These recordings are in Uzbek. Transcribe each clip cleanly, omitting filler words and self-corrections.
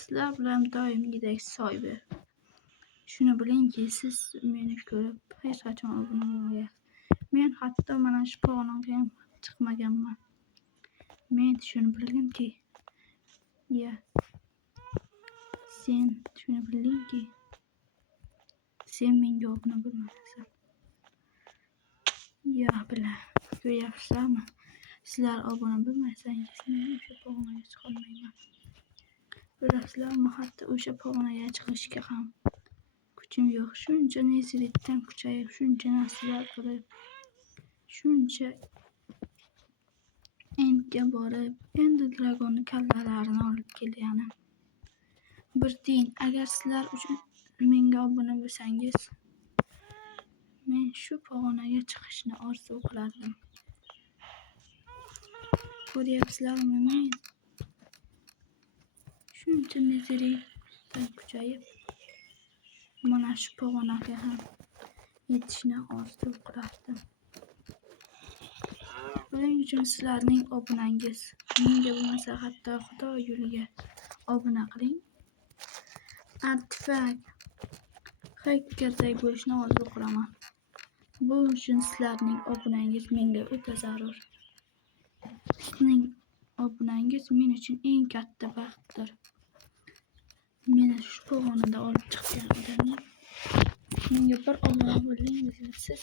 sizlar bilan doimgidek soyber. Shuni bilingki, siz meni ko'rib hech qachon obuna bo'lmayapsiz. Men hatto mana shu pog'onaga ham chiqmaganman. Men shuni bildimki, sen shuni bildingki, sen menga obuna bo'lmayapsan. Ko'ryapsizlarmi? Sizlar obuna bo'lmasangiz, men o'sha pog'onaga chiqolmayman. Bilasizlarmi, hatto o'sha pog'onaga chiqishga ham kuchim yo'q. Shuncha nezillikdan kuchayib, shuncha narsalar qilib, shuncha Endga borib, endi dragonni kallalarini olib kelganim. Bir deyin, agar sizlar uchun menga obuna bo'lsangiz, men shu pog'onaga chiqishni orzu qilardim. Ko'ryapsizlarmi, men shuncha nezillikdan kuchayib, mana shu pog'onaga ham yetishni orzu qilardim. Buning uchun sizlarning obunangiz, menga bo'lmasa hatto Xudo yo'liga obuna qiling. Artifak hakkerday bo'lishni orzu qilaman. Bu uchun sizlarning obunangiz menga o'ta zarur. Sizning obunangiz men uchun eng katta baxtdir. Meni shu pog'onada olib chiqqan odamning menga bir obuna bo'ldingiz. Siz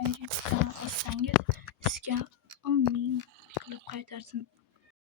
agar olsangiz, sizga 10 ming qilib qaytarsin.